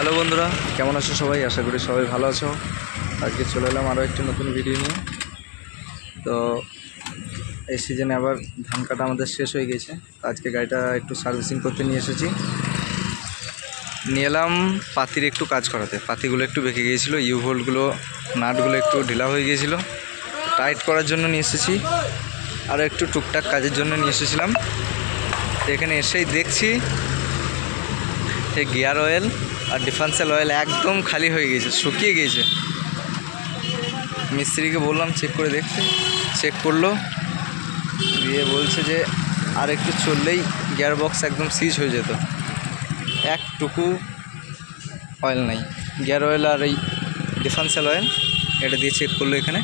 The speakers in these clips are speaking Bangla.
হ্যালো বন্ধুরা, কেমন আছো সবাই? আশা করি সবাই ভালো আছো। আজকে চলে এলাম আরও একটি নতুন ভিডিও নিয়ে। তো এই সিজনে আবার ধান কাটা আমাদের শেষ হয়ে গেছে। আজকে গাড়িটা একটু সার্ভিসিং করতে নিয়ে এসেছি। নিয়ে এলাম পাতির একটু কাজ করাতে। পাতিগুলো একটু বেঁকে গিয়েছিলো, ইউভোল্টগুলো নাটগুলো একটু ঢিলা হয়ে গিয়েছিলো, টাইট করার জন্য নিয়ে এসেছি। আর একটু টুকটাক কাজের জন্য নিয়ে এসেছিলাম। এখানে এসেই দেখছি এই গিয়ার অয়েল আর ডিফারেন্সিয়াল অয়েল একদম খালি হয়ে গিয়েছে, শুকিয়ে গিয়েছে। মিস্ত্রিকে বললাম চেক করে দেখতে, চেক করলো, দিয়ে বলছে যে আর একটু চললেই গিয়ার বক্স একদম সিজ হয়ে যেত। একটুকু অয়েল নাই, গিয়ার অয়েল আর এই ডিফারেন্সিয়াল অয়েল এটা দিয়ে চেক করলো, এখানে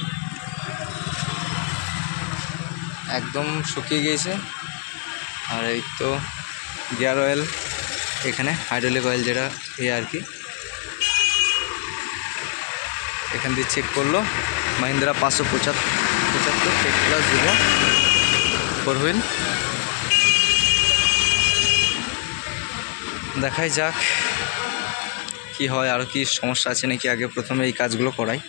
একদম শুকিয়ে গিয়েছে। আর এই তো গিয়ার অয়েল, এখানে হাইড্রোলিক অয়েল যেটা আর কি, এখান দিয়ে চেক করলো। মাহিন্দ্রা 575 টেক প্লাস যুব 4 হুইল। দেখাই যাক কি হয়, আরও কি সমস্যা আছে নাকি। আগে প্রথমে এই কাজগুলো করাই।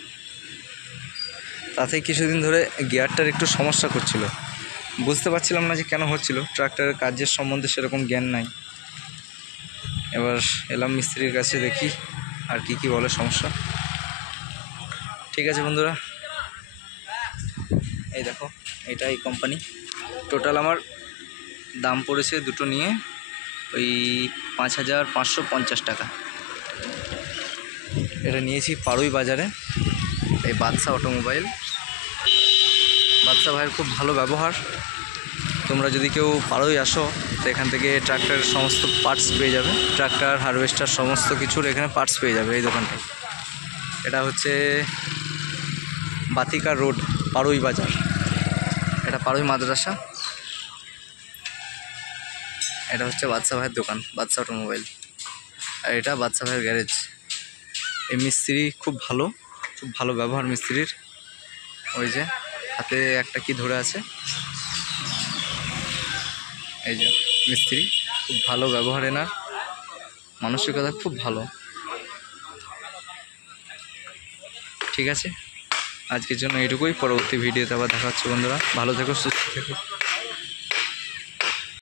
তাতে কিছুদিন ধরে গিয়ারটার একটু সমস্যা করছিল, বুঝতে পারছিলাম না যে কেন হচ্ছিল। ট্রাক্টরের কাজের সম্বন্ধে সেরকম জ্ঞান নাই। এবার এলাম মিস্ত্রির কাছে, দেখি আর কি বলে সমস্যা। ঠিক আছে বন্ধুরা, এই দেখো, এটা এই কোম্পানি। টোটাল আমার দাম পড়েছে দুটো নিয়ে ওই 5,550 টাকা। এটা নিয়েছি পাড়ুই বাজারে, এই বাদশা অটোমোবাইল। বাদশা ভাইয়ের খুব ভালো ব্যবহার। তোমরা যদি কেউ পাড়ুই আসো তো এখান থেকে ট্রাক্টরের সমস্ত পার্টস পেয়ে যাবে। ট্রাক্টর, হারভেস্টার সমস্ত কিছুর এখানে পার্টস পেয়ে যাবে এই দোকানটা। এটা হচ্ছে বাতিকা রোড, পাড়ুই বাজার। এটা পাড়ুই মাদ্রাসা। এটা হচ্ছে বাদশা ভাইয়ের দোকান, বাদশা অটোমোবাইল। আর এটা বাদশা ভাইয়ের গ্যারেজ। এই মিস্ত্রি খুব ভালো ব্যবহার মিস্ত্রির। ওই যে হাতে একটা কি ধরে আছে, এই যে মিস্ত্রি, খুব ভালো ব্যবহার। এনার মানসিকতা খুব ভালো। ঠিক আছে, আজকের জন্য এইটুকুই। পরবর্তী ভিডিওতে আবার দেখা হচ্ছে বন্ধুরা। ভালো থেকো, সুস্থ থেকো।